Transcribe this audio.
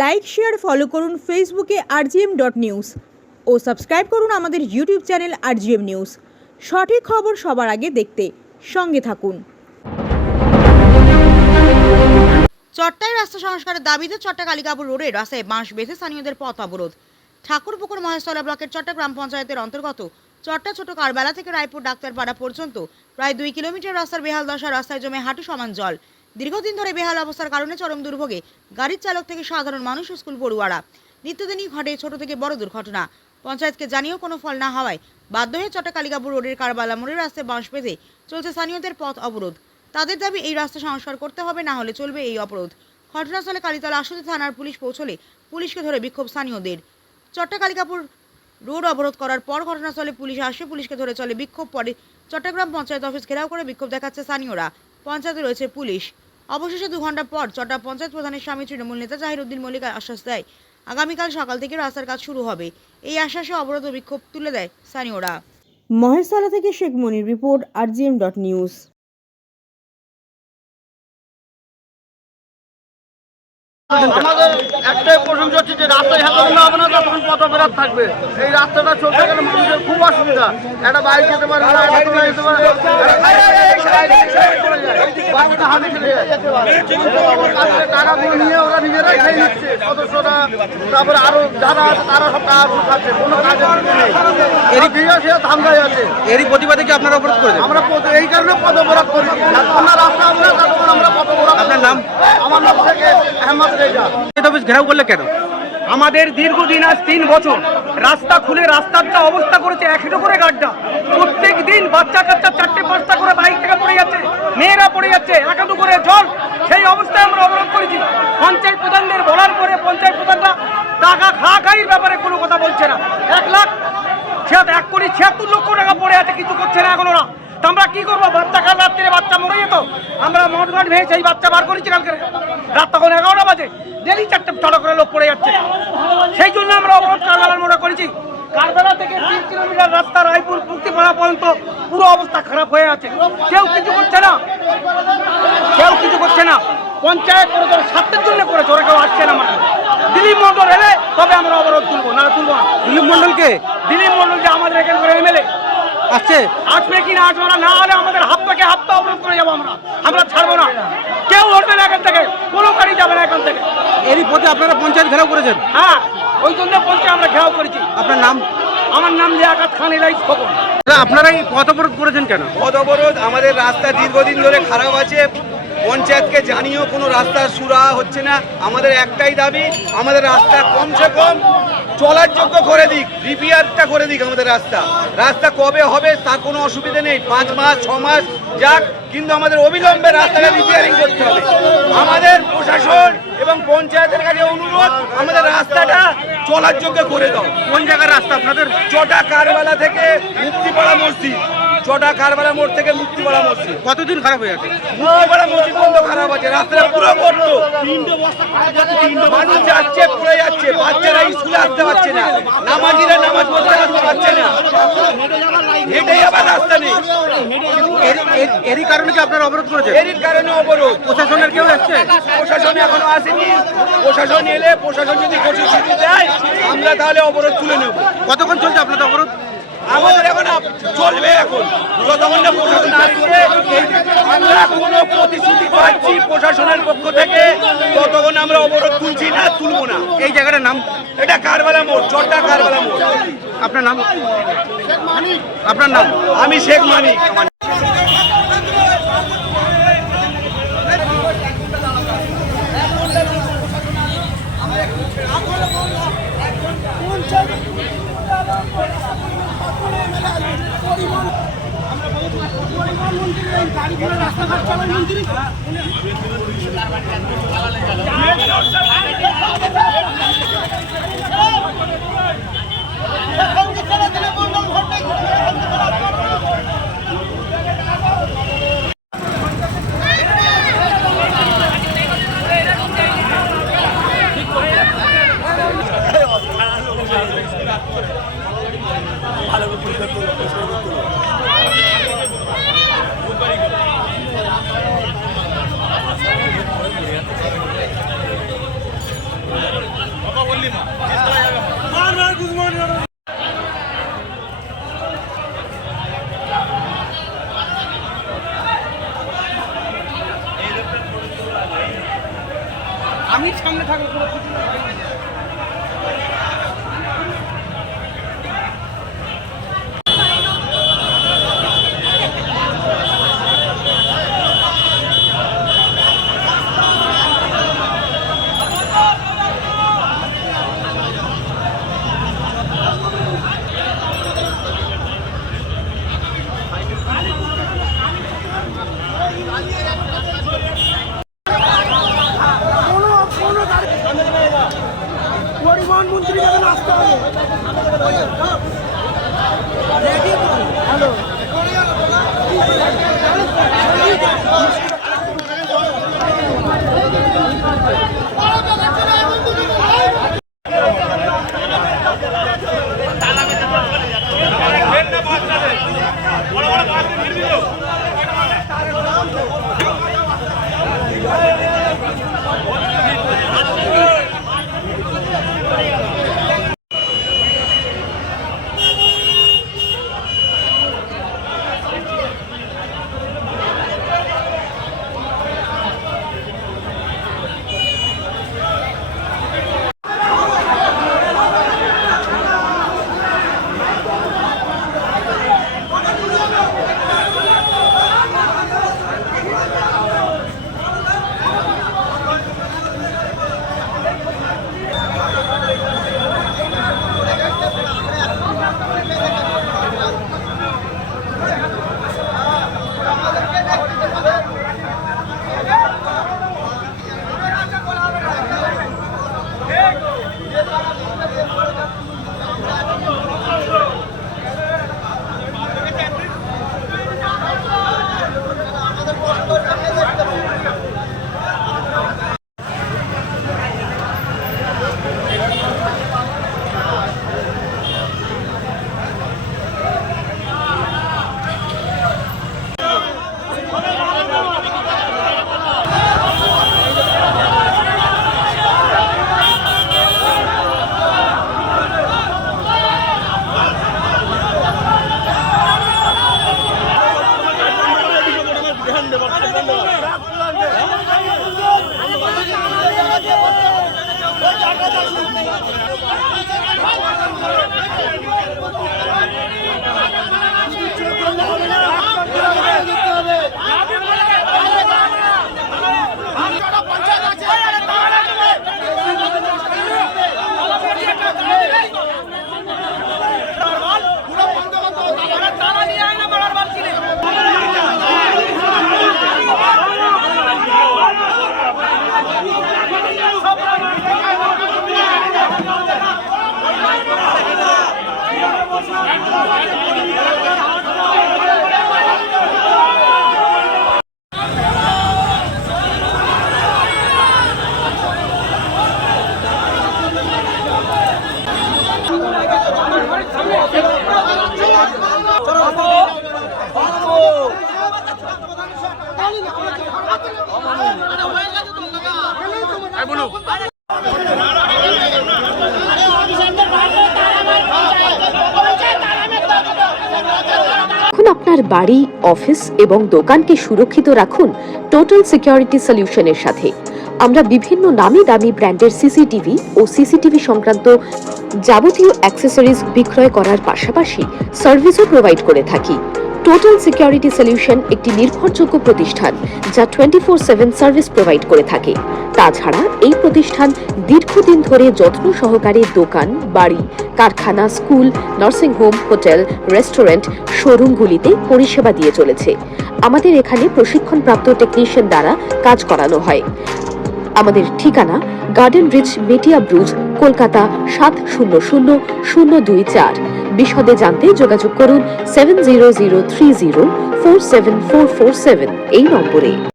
Like share follow করুন ফেসবুকে rgm.news ও subscribe করুন আমাদের ইউটিউব চ্যানেল rgm নিউজ। সঠিক খবর সবার আগে দেখতে সঙ্গে থাকুন। চট্টায় রাস্তা সংস্কারের দাবিতে চট্টা কালিকাপুর রোডে রাস্তায় বাঁশ বেঁধে স্থানীয়দের পথ অবরোধ। ঠাকুরপুকুর মহেশতলা ব্লকের চট্টা গ্রাম পঞ্চায়েতের অন্তর্গত চট্টা ছোট কারবেলা থেকে রায়পুর ডাক্তারপাড়া পর্যন্ত প্রায় 2 কিলোমিটার রাস্তার বেহাল দশা, রাস্তায় জমে হাঁটু সমান জল। দীর্ঘদিন ধরে বেহাল অবস্থার কারণে চরম দুর্ভোগে গাড়ির চালক থেকে সাধারণ মানুষ ও স্কুল পড়ুয়ারা। নিত্যদিনই ঘটে ছোট থেকে বড় দুর্ঘটনা। পঞ্চায়েতকে জানিয়েও কোনো ফল না হওয়ায় বাধ্য হয়ে চট্টা কালিকাপুর রোডের কারবালা মোড়ের রাস্তায় বাঁশ বেঁধে চলছে স্থানীয়দের পথ অবরোধ। তাদের দাবি এই রাস্তা সংস্কার করতে হবে, না হলে চলবে এই অবরোধ। ঘটনাস্থলে কালীতলা আশুতি থানার পুলিশ পৌঁছলে পুলিশকে ধরে বিক্ষোভ স্থানীয়দের। চট্টা কালিকাপুর রোড অবরোধ করার পর ঘটনাস্থলে পুলিশ আসে, পুলিশকে ধরে চলে বিক্ষোভ। পরে চট্টগ্রাম পঞ্চায়েত অফিস ঘেরাও করে বিক্ষোভ দেখাচ্ছে স্থানীয়রা। পঞ্চায়েতে রয়েছে পুলিশ। অবশেষে 2 ঘন্টা পর চট্টা পঞ্চায়েত প্রধানের স্বামী তৃণমূল নেতা জাহিরউদ্দিন মল্লিক আশ্বাস দেয়, আগামীকাল সকাল থেকে রাস্তার কাজ শুরু হবে। এই আশ্বাসে অবরোধ ও বিক্ষোভ তুলে দেয় স্থানীয়রা। মহেশতলা থেকে শেখ মনির রিপোর্ট, rgm.news। আমাদের একটাই প্রশংসা হচ্ছে যে রাস্তায় হেঁটে হবে না, তখন পথ অবরোধ থাকবে। এই রাস্তাটা চলতে গেলে মানুষের খুব অসুবিধা। একটা বাইক যেতে পারে না, একটা টোটো যেতে পারে, বাচ্চাটা হাতে চলে যায়। টাকাগুলো নিয়ে ওরা নিজেরাই খেয়ে নিচ্ছে সদস্যরা, তারপরে আরো যারা আছে তারা সব টাকা খাচ্ছে, কোনো কাজের নেই। সে ধান্দায় আছে। এরই প্রতিবাদে কি আপনারা অবরোধ করেছেন? আমরা এই কারণে পথ অবরোধ করি, যতক্ষণ না রাস্তা হবে না ততক্ষণ আমরা পথ অবরোধ। আপনার নাম? আমার নাম থেকে আহমদ রেজা। ঘেরাও করলে কেন? আমাদের দীর্ঘদিন আজ 3 বছর রাস্তা খুলে রাস্তার যা অবস্থা করেছে, 100 করে গাড্ডা। প্রত্যেক দিন বাচ্চা কাচ্চা 4টে-5টা করে বাইক থেকে পড়ে যাচ্ছে, মেয়েরা পড়ে যাচ্ছে, 1 করে জল। সেই অবস্থায় আমরা অবরোধ করেছি। পঞ্চায়েত প্রধানদের বলার পরে পঞ্চায়েত প্রধানরা টাকা খাওয়াখাইয়ের ব্যাপারে কোনো কথা বলছে না। 1,76 লক্ষ টাকা পড়ে আছে, কিছু করছে না এখন ওরা। আমরা কি করবো? বাচ্চা কাল রাত্রে বাচ্চা মরে যেত, আমরা মঠঘাট ভেঙে সেই বাচ্চা বার করেছি কালকে রাত, তখন 11টা বাজে। ডেলি 4টা করে লোক পড়ে যাচ্ছে। সেই জন্য আমরা অবরোধ কারবেলার মোড়ে করেছি। কারবেলা থেকে 3 কিলোমিটার রাস্তা রায়পুর মুক্তিপাড়া পর্যন্ত পুরো অবস্থা খারাপ হয়ে আছে। কেউ কিছু করছে না, পঞ্চায়েত করে স্বার্থের জন্য করেছে, ওরা কেউ আসছে না। দিলীপ মন্ডল এলে তবে আমরা অবরোধ তুলবো, না তুলবো না। দিলীপ মন্ডলকে? দিলীপ মন্ডল যে আমাদের এখানকার MLA আসবে কি না আসবে না, হলে আমাদের হাফটা অবরোধ করে যাবো। আমরা ছাড়বো না, কেউ উঠবে না এখান থেকে, কোনো গাড়ি যাবে না এখান থেকে। এরই প্রতি আপনারা পঞ্চায়েত ঘেরাও করেছেন? হ্যাঁ, ওই জন্য পঞ্চায়েত আমরা ঘেরাও করেছি। আপনার নাম? আমার নাম লিয়াকত খান এলাই খোকন। আপনারা এই পথ অবরোধ করেছেন কেন? পথ অবরোধ, আমাদের রাস্তা দীর্ঘদিন ধরে খারাপ আছে। পঞ্চায়েতকে জানিয়েও কোনো রাস্তার সুরাহা হচ্ছে না। আমাদের একটাই দাবি, আমাদের রাস্তা কমসে কম চলার যোগ্য করে দিক, রিপেয়ারটা করে দিক। আমাদের রাস্তা কবে হবে তার কোনো অসুবিধা নেই, 5 মাস 6 মাস যাক, কিন্তু আমাদের অবিলম্বে রাস্তাটা রিপেয়ারিং করতে হবে। আমাদের প্রশাসন এবং পঞ্চায়েতের কাছে অনুরোধ, আমাদের রাস্তাটা চলার যোগ্য করে দাও। কোন জায়গার রাস্তা আপনাদের? চটা কারবালা থেকে মুক্তিপাড়া মসজিদ, চটা কারবালা মোড় থেকে মুক্তিপাড়া মসজিদ। কতদিন খারাপ হয়ে আছে? মুক্তিপাড়া মসজিদ পর্যন্ত খারাপ আছে, রাস্তাটা পুরো গর্ত। মানুষ যাচ্ছে পড়ে যাচ্ছে, বাচ্চারা স্কুলে আসতে পারছে না, নামাজিরা নামাজ পড়তে আসতে পারছে না, হেঁটে যাবার রাস্তা নেই। এরই কারণে কি আপনারা অবরোধ করেছেন? এরই কারণে অবরোধ। প্রশাসনের কেউ আসছে? প্রশাসন এখনো আসেনি। প্রশাসন এলে, প্রশাসন যদি প্রতিশ্রুতি দেয়, আমরা তাহলে অবরোধ তুলে নেব। কতক্ষণ চলছে আপনাদের অবরোধ? আমাদের এখন চলবে, এখন যতক্ষণ না প্রশাসন আসছে, আমরা কোনো প্রতিশ্রুতি পাচ্ছি প্রশাসনের পক্ষ থেকে, ততক্ষণ আমরা অবরোধ তুলছি না, তুলবো না। এই জায়গাটার নাম? এটা কারবালা মোড়, চট্টা কারবালা মোড়। আপনার নাম? আপনার নাম? আমি শেখ মানিক। রাস্তাঘাট চালায় মন্ত্রী আমি সামনে থাকবো কোনো কিছু না। পরিবহন মন্ত্রী যাবেন আসতে হবে। এখন আপনার বাড়ি, অফিস এবং দোকানকে সুরক্ষিত রাখুন টোটাল সিকিউরিটি সলিউশনের সাথে। আমরা বিভিন্ন নামি দামি ব্র্যান্ডের সিসিটিভি ও সিসিটিভি সংক্রান্ত যাবতীয় অ্যাক্সেসরিজ বিক্রয় করার পাশাপাশি সার্ভিসও প্রোভাইড করে থাকি। টোটাল সিকিউরিটি সলিউশন একটি নির্ভরযোগ্য প্রতিষ্ঠান যা 24/7 সার্ভিস প্রোভাইড করে থাকে। তাছাড়া এই প্রতিষ্ঠান দীর্ঘদিন ধরে যত্ন সহকারে দোকান, বাড়ি, কারখানা, school, nursing home, hotel, restaurant, শোরুমগুলিতে পরিষেবা দিয়ে চলেছে। আমাদের এখানে প্রশিক্ষণপ্রাপ্ত টেকনিশিয়ান দ্বারা কাজ করানো হয়। আমাদের ঠিকানা গার্ডেন রিচ, মেটিয়া ব্রুজ, কলকাতা 700024। বিশদে জানতে যোগাযোগ করুন 7003047447 এই নম্বরে।